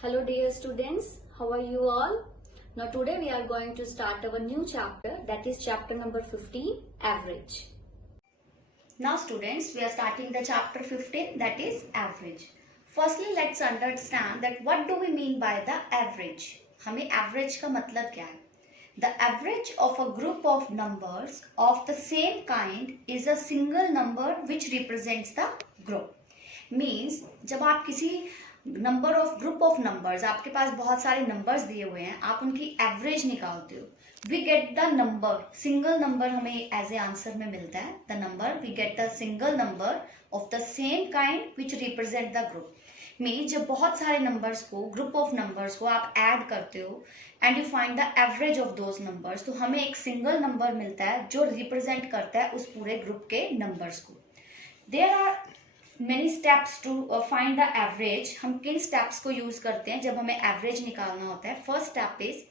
Hello dear students, how are you all? Now today we are going to start our new chapter, that is chapter number 15, average. Now students, we are starting the chapter 15, that is average. Firstly, let's understand that what do we mean by the average? हमें average का मतलब क्या है? The average of a group of numbers of the same kind is a single number which represents the group. Means जब आप किसी number of group of numbers, आपके पास बहुत सारे नंबर्स दिए हुए हैं, आप उनकी एवरेज निकालते हो, we get the number, single number हमें एज ए आंसर में मिलता है. The number we get the single number of the same kind which represent the group. Mean जब बहुत सारे नंबर्स को, ग्रुप ऑफ नंबर्स को आप ऐड करते हो and you find the average of those numbers, तो हमें एक सिंगल नंबर मिलता है जो रिप्रेजेंट करता है उस पूरे ग्रुप के नंबर्स को. There are many steps to find the average. हम किन steps को यूज करते हैं जब हमें average निकालना होता है? First step is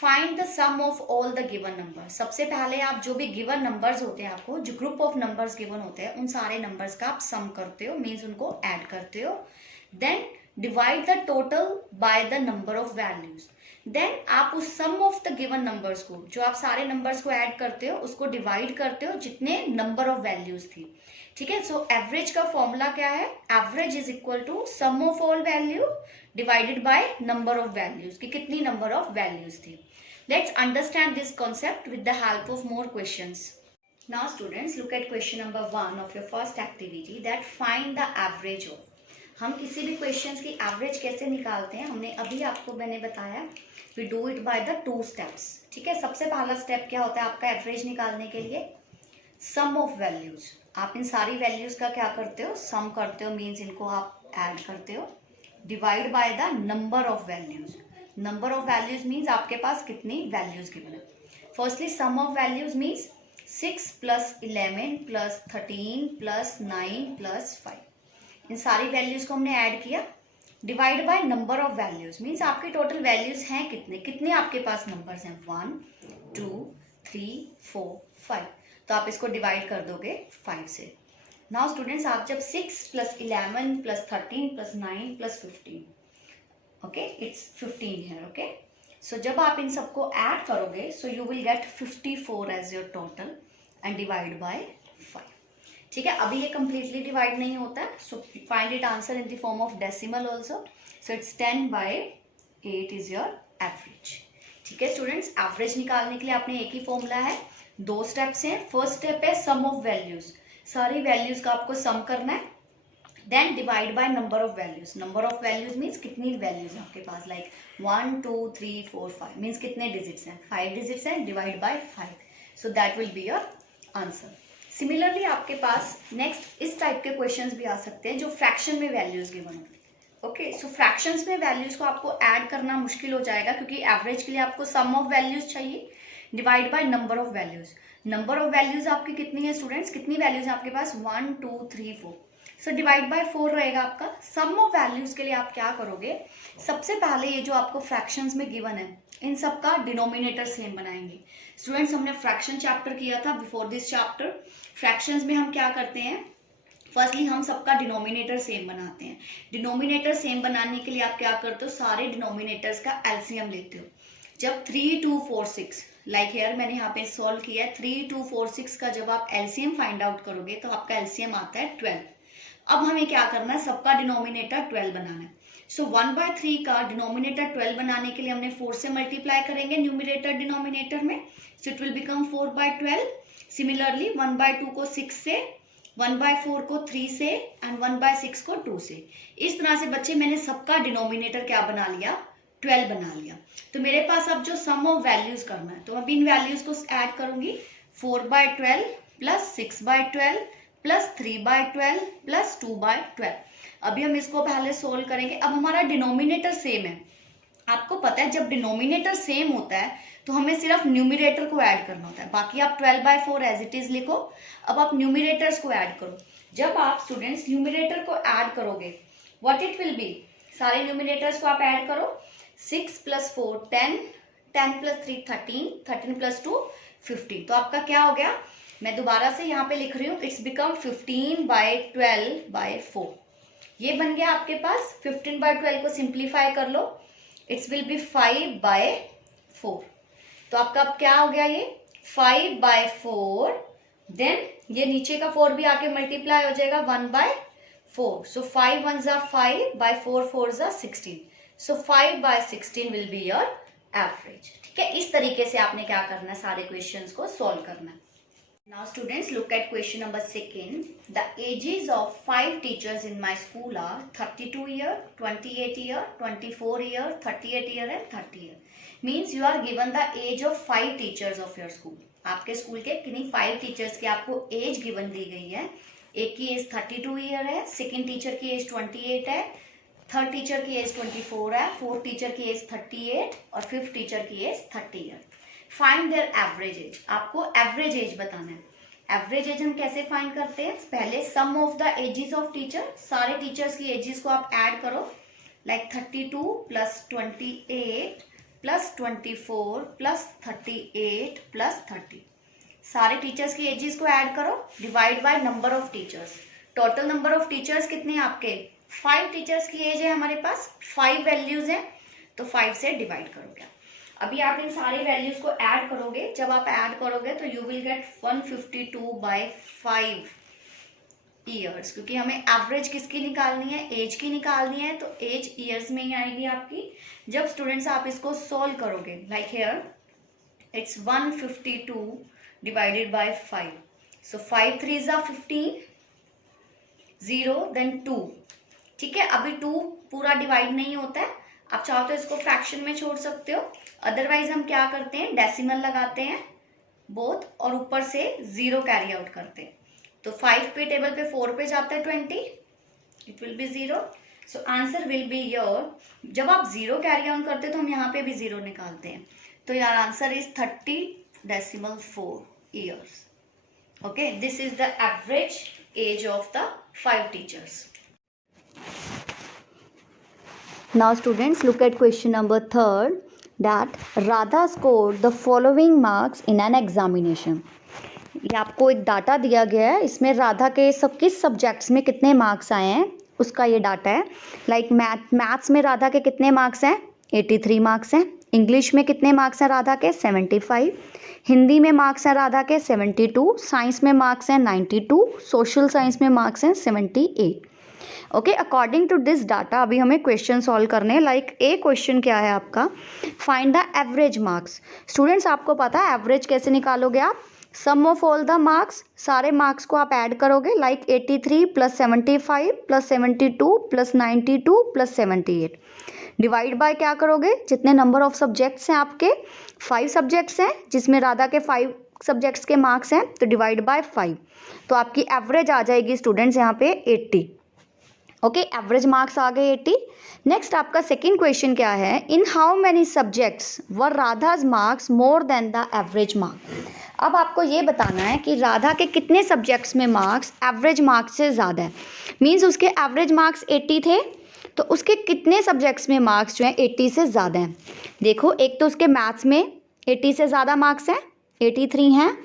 find the sum of all the given numbers. सबसे पहले आप जो भी given numbers होते हैं, आपको जो group of numbers given होते हैं, उन सारे numbers का आप sum करते हो, means उनको add करते हो. Then divide the total by the number of values. Then आप उस sum of the given numbers को, जो आप सारे numbers को add करते हो, उसको divide करते हो जितने number of values थी. ठीक है. सो एवरेज का फॉर्मूला क्या है? Average is equal to sum of all value divided by number of values, कि कितनी नंबर ऑफ वैल्यूज थी. Let's understand this concept with the help of more questions. Now students, look at question number 1 of your first activity, that find the average of. हम किसी भी questions की average कैसे निकालते हैं, मैंने बताया, we do it by the 2 steps. ठीक है. सबसे पहला स्टेप क्या होता है आपका एवरेज निकालने के लिए? सम ऑफ वैल्यूज. आप इन सारी वैल्यूज का क्या करते हो? सम करते हो, मीन्स इनको आप ऐड करते हो. Divide by the number of values. Number of values means आपके पास कितनी वैल्यूज गिवन है. Firstly sum of values means 6 plus 11 plus 13 plus 9 plus 5. इन सारी वैल्यूज को हमने ऐड किया. Divide by number of values means आपके टोटल वैल्यूज हैं कितने, कितने आपके पास नंबर्स हैं? 1 2 3 4 5. तो आप इसको डिवाइड कर दोगे 5 से. नाउ स्टूडेंट्स, आप जब 6 plus 11 plus 13 plus 9 plus 15, okay, it's 15 है. ओके. सो जब आप इन सबको ऐड करोगे, so you will get 54 as your total and divide by 5. ठीक है. अभी ये कंप्लीटली डिवाइड नहीं होता है, so find it answer in the form of decimal also. So it's 10/8 is your average. ठीक है स्टूडेंट्स, एवरेज निकालने के लिए आपने एक ही फॉर्मूला है, 2 स्टेप्स हैं. फर्स्ट स्टेप है सम ऑफ वैल्यूज. सारी वैल्यूज का आपको सम करना है. Then divide by number of values. Number of values means कितनी वैल्यूज है आपके पास, लाइक 1 2 3 4 5 मीन्स कितने डिजिट्स हैं? 5 डिजिट्स हैं. Divide by 5. So that will be your answer. Similarly आपके पास नेक्स्ट इस टाइप के क्वेश्चंस भी आ सकते हैं जो फ्रैक्शन में वैल्यूज गिवन होती है. ओके. सो फ्रैक्शंस में वैल्यूज को आपको ऐड करना मुश्किल हो जाएगा, क्योंकि एवरेज के लिए आपको सम ऑफ वैल्यूज चाहिए. Divide by number of values. Number of values आपकी कितनी है स्टूडेंट्स? कितनी वैल्यूज है आपके पास? 1 2 3 4. सो डिवाइड बाय 4 रहेगा आपका. सम ऑफ वैल्यूज के लिए आप क्या करोगे? सबसे पहले ये जो आपको फ्रैक्शंस में गिवन है, इन सब का डिनोमिनेटर सेम बनाएंगे. स्टूडेंट्स, हमने फ्रैक्शन चैप्टर किया था बिफोर दिस चैप्टर. फ्रैक्शंस में हम क्या करते हैं? फर्स्टली हम सबका डिनोमिनेटर सेम बनाते हैं. डिनोमिनेटर सेम बनाने के लिए आप क्या करते हो? सारे डिनोमिनेटर्स का एलसीएम लेते हो. जब 3 2 4 6, लाइक हेयर मैंने यहाँ पे सॉल्व किया है, 3 2 4 6 का जब आप एलसीएम फाइंड आउट करोगे तो आपका एलसीएम आता है 12. अब हमें क्या करना है? सबका डिनोमिनेटर 12 बनाना है. सो 1/3 का डिनोमिनेटर 12 बनाने के लिए हमने 4 से मल्टीप्लाई करेंगे न्यूमिनेटर डिनोमिनेटर में. So it will become 4/12. Similarly 1/2 को 6 से, 1/4 को 3 से एंड 1/6 को 2 से. इस तरह से बच्चे मैंने सबका डिनोमिनेटर क्या बना लिया? 12 बना लिया. तो मेरे पास अब जो सम ऑफ वैल्यूज करना है, तो अब इन वैल्यूज को ऐड करूंगी. 4/12 प्लस 6/12 प्लस 3/12 प्लस 2/12. अभी हम इसको पहले सोल्व करेंगे. अब हमारा डिनोमिनेटर सेम है. आपको पता है जब डिनोमिनेटर सेम होता है तो हमें सिर्फ न्यूमिनेटर को ऐड करना होता है. बाकी आप 12/4 एज इट इज लिखो. अब आप न्यूमिनेटर्स को ऐड करो. जब आप स्टूडेंट्स न्यूमिनेटर को ऐड करोगे, व्हाट इट विल बी? सारे न्यूमिनेटर्स को आप ऐड करो. 6 प्लस 4 10, 10 प्लस 3 13, 13 प्लस 2 15. तो आपका क्या हो गया? मैं दोबारा से यहाँ पे लिख रही हूँ. It's become 15/12/4. ये बन गया आपके पास 15/12 को सिंप्लीफाई कर लो, इट्स विल बी 5/4। तो आपका अब क्या हो गया, ये 5/4, देन ये नीचे का 4 भी आके मल्टीप्लाई हो जाएगा 1/4। सो 5 1 जा 5/4 4 जा 16। सो 5/16 विल बी योर एवरेज। ठीक है, इस तरीके से आपने क्या करना है, सारे क्वेश्चंस को सॉल्व करना है। Now students, look at question number 2. The ages of 5 teachers in my school are 32 year, 28 year, 24 year, 38 year and 30 year. Means you are given the age of 5 teachers of your school. आपके school के किन्हीं 5 teachers की आपको as given the गई है। एक की as 32 year है, सेकेंड टीचर की एज 28 है, थर्ड टीचर की एज 24 है, फोर्थ टीचर की एज 38 और फिफ्थ टीचर की age 30 year. Find their average age, आपको एवरेज एज बताना है। एवरेज एज हम कैसे फाइंड करते हैं, पहले sum of the ages of teacher, सारे टीचर्स की एजेस को आप ऐड करो, like 32 plus 28 plus 24 plus 38 plus 30, सारे टीचर्स की एजेस को ऐड करो, divide by number of teachers. Total number of teachers कितने हैं आपके, 5 टीचर्स की एज है हमारे पास, 5 वैल्यूज हैं, तो 5 से डिवाइड करोगे। अभी आप इन सारी वैल्यूज को ऐड करोगे, जब आप ऐड करोगे तो यू विल गेट 152/5 ईयर्स, क्योंकि हमें एवरेज किसकी निकालनी है, एज की निकालनी है, तो एज ईयर्स में ही आएगी आपकी। जब स्टूडेंट्स आप इसको सोल्व करोगे, like here it's 152 divided by 5, सो 5 3 जा 15, 0 देन 2। ठीक है, अभी 2 पूरा डिवाइड नहीं होता है, आप चाहो तो इसको फ्रैक्शन में छोड़ सकते हो, अदरवाइज हम क्या करते हैं, डेसिमल लगाते हैं बोथ और ऊपर से 0 कैरी आउट करते हैं। तो 5 पे टेबल पे 4 पे जाता है 20, it will be 0। So answer will be your, जब आप 0 कैरी आउट करते हैं तो हम यहाँ पे भी 0 निकालते हैं, तो यार answer is 30.4 years. Okay, this is the average age of the 5 teachers. Now students, look at question number 3, that Radha scored the following marks in an examination. ये आपको एक डाटा दिया गया है, इसमें राधा के किस सब्जेक्ट्स में कितने मार्क्स आए हैं उसका ये डाटा है। लाइक मैथ्स में राधा के कितने मार्क्स हैं, 83 मार्क्स हैं। इंग्लिश में कितने मार्क्स हैं राधा के, 75। हिंदी में मार्क्स हैं राधा के 72। साइंस में मार्क्स हैं 92। सोशल साइंस में मार्क्स हैं 78। Okay, according to this data अभी हमें क्वेश्चन सॉल्व करने हैं। लाइक ए क्वेश्चन क्या है आपका, find the average marks. Students आपको पता है एवरेज कैसे निकालोगे आप, सम ऑफ ऑल द मार्क्स, सारे मार्क्स को आप ऐड करोगे, like 83 plus 75 plus 72 plus 92 plus 78, divide by क्या करोगे, जितने नंबर ऑफ सब्जेक्ट्स हैं आपके, 5 सब्जेक्ट्स हैं जिसमें राधा के 5 सब्जेक्ट्स के मार्क्स हैं, तो डिवाइड बाय 5, तो आपकी एवरेज आ जाएगी स्टूडेंट्स यहाँ पे 80। ओके, एवरेज मार्क्स आ गए 80। नेक्स्ट आपका सेकंड क्वेश्चन क्या है, in how many subjects were Radha's marks more than the average marks. अब आपको ये बताना है कि राधा के कितने सब्जेक्ट्स में मार्क्स एवरेज मार्क्स से ज़्यादा है। मीन्स उसके एवरेज मार्क्स 80 थे, तो उसके कितने सब्जेक्ट्स में मार्क्स जो हैं 80 से ज़्यादा हैं। देखो, एक तो उसके मैथ्स में 80 से ज़्यादा मार्क्स हैं, 83 हैं,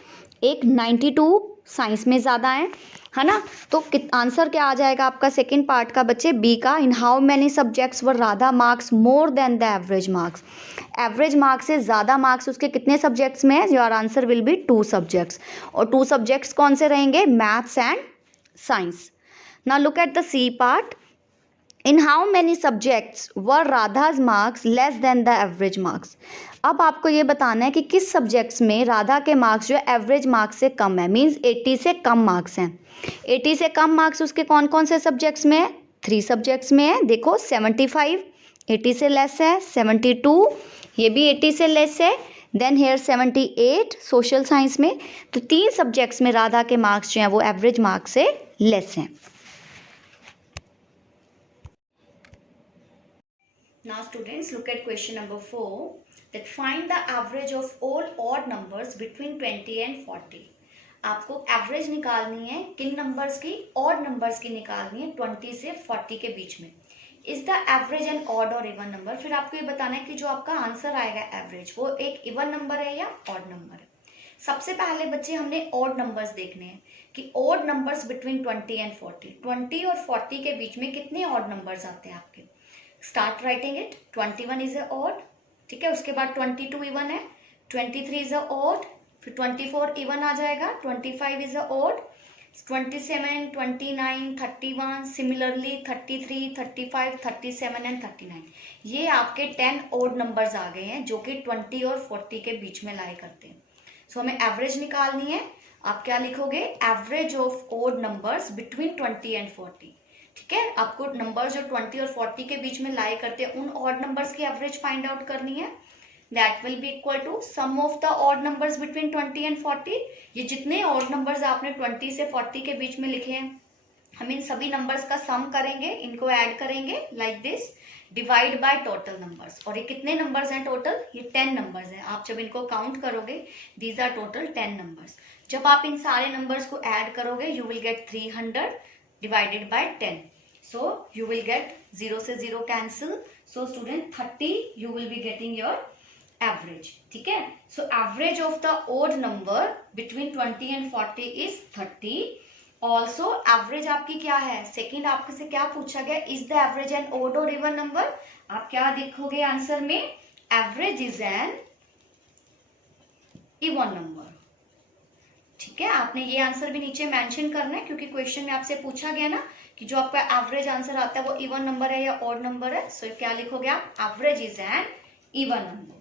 एक 92 साइंस में ज़्यादा है ना। तो आंसर क्या आ जाएगा आपका सेकंड पार्ट का बच्चे, बी का, in how many subjects were Radha marks more than the average marks. Average marks से ज़्यादा मार्क्स उसके कितने सब्जेक्ट्स में है, your answer will be 2 subjects. और 2 सब्जेक्ट्स कौन से रहेंगे, maths and science. Now look at the C part, in how many subjects were Radha's marks less than the average marks. अब आपको ये बताना है कि किस सब्जेक्ट्स में राधा के मार्क्स जो एवरेज मार्क्स से कम है, मीन्स 80 से कम मार्क्स हैं। 80 से कम मार्क्स उसके कौन कौन से सब्जेक्ट्स में है, 3 सब्जेक्ट्स में है। देखो 75 80 से लेस है, 72 ये भी 80 से लेस है, देन हेयर 78 सोशल साइंस में। तो 3 सब्जेक्ट्स में राधा के मार्क्स जो हैं वो एवरेज मार्क्स से लेस हैं। Now students, look at question number 4, that find the average of all odd numbers between 20 and 40. आपको एवरेज निकालनी है किन नंबर्स की, ऑड नंबर्स की निकालनी है 20 से 40 के बीच में। Is the average an odd और इवन नंबर। फिर आपको ये बताना है कि जो आपका आंसर आएगा एवरेज, वो एक इवन नंबर है या ऑड नंबर है। सबसे पहले बच्चे हमने ऑड नंबर्स देखने हैं कि ऑड नंबर्स बिटवीन 20 एंड 40, 20 और 40 के बीच में कितने ऑड नंबर्स आते हैं आपके। Start writing it. 21 is a odd, ठीक है। उसके बाद 22 इवन है, 23 इज अ ऑड, फिर 24 इवन आ जाएगा, 25 is a odd, 27, 29, 31, similarly 33, 35, 37 and 39। ये आपके 10 ऑड नंबर्स आ गए हैं जो कि 20 और 40 के बीच में लाई करते हैं। सो हमें एवरेज निकालनी है। आप क्या लिखोगे, average of odd numbers between 20 and 40, ठीक है। आपको नंबर्स जो 20 और 40 के बीच में लाई करते हैं उन ऑड नंबर्स की एवरेज फाइंड आउट करनी है। That will be equal to sum of the odd numbers between 20 and 40। ये जितने ऑड नंबर्स आपने 20 से 40 के बीच में लिखे हैं, हम इन सभी नंबर्स का सम करेंगे, इनको ऐड करेंगे like this, divide by total numbers. और ये कितने नंबर्स हैं टोटल, ये 10 नंबर्स हैं। आप जब इनको काउंट करोगे, दीज आर टोटल 10 नंबर्स। जब आप इन सारे नंबर्स को ऐड करोगे, you will get 300 divided by 10। So you will get 0 से 0 cancel, so student 30 you will be getting your average, ठीक है। So average of the odd number between 20 and 40 is 30। Also average आपकी क्या है, second आपके से क्या पूछा गया, is the average an odd और इवन नंबर। आप क्या देखोगे आंसर में, average is an even number, ठीक है। आपने ये आंसर भी नीचे मेंशन करना है क्योंकि क्वेश्चन में आपसे पूछा गया ना कि जो आपका एवरेज आंसर आता है वो इवन नंबर है या ऑड नंबर है। सो क्या लिखोगे आप, average is an even number.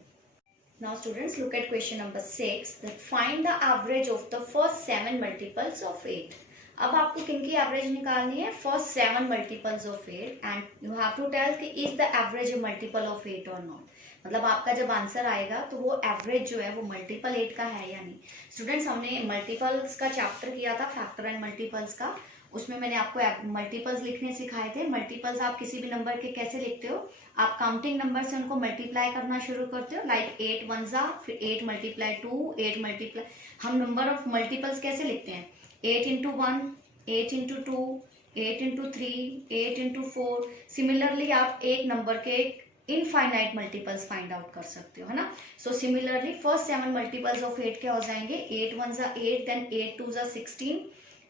Now students, look at question number 6, that find the average of the first 7 multiples of 8. अब आपको किनकी एवरेज निकालनी है, first 7 multiples of 8 and you have to tell कि is the average multiple of 8 और not. मतलब आपका जब आंसर आएगा तो वो एवरेज जो है वो मल्टीपल 8 का है या नहीं। स्टूडेंट्स, हमने मल्टीपल्स का चैप्टर किया था, फैक्टर एंड मल्टीपल्स का, उसमें मैंने आपको मल्टीपल्स लिखने सिखाए थे। मल्टीपल्स आप किसी भी नंबर के कैसे लिखते हो, आप काउंटिंग नंबर से उनको मल्टीप्लाई करना शुरू करते हो, लाइक 8 1 जा, फिर 8 मल्टीप्लाई 2, 8 मल्टीप्लाई, हम नंबर ऑफ मल्टीपल्स कैसे लिखते हैं, 8 into 1, 8 into 2, 8 into 3, 8 into 4। Similarly आप एक नंबर के इनफाइनाइट मल्टीपल्स फाइंड आउट कर सकते हो, है ना। So similarly first 7 multiples of 8 क्या हो जाएंगे, 8 1 जा 8, देन 8 2 जा 16,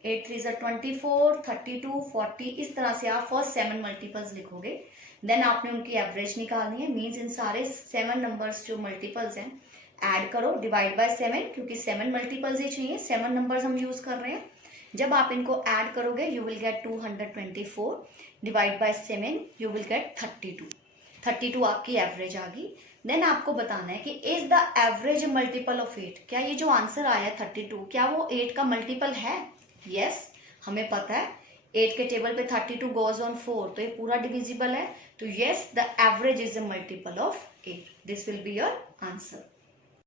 8 3 जा 24, 32, 40। इस तरह से आप फर्स्ट 7 मल्टीपल्स लिखोगे। देन आपने उनकी एवरेज निकालनी है, मीन्स इन सारे 7 नंबर्स जो मल्टीपल्स हैं ऐड करो, डिवाइड बाय 7, क्योंकि 7 मल्टीपल्स ही चाहिए, 7 नंबर्स हम यूज कर रहे हैं। जब आप इनको ऐड करोगे you will gate 224, divide by 7 you will gate 32 आपकी एवरेज आ गई। देन आपको बताना है कि is the average multiple of 8। क्या ये जो आंसर आया 32, क्या वो 8 का मल्टीपल है। यस, हमें पता है 8 के टेबल पे 32 गोज ऑन 4, तो ये पूरा डिविजिबल है। तो yes, the average is a multiple of 8। This will be your answer.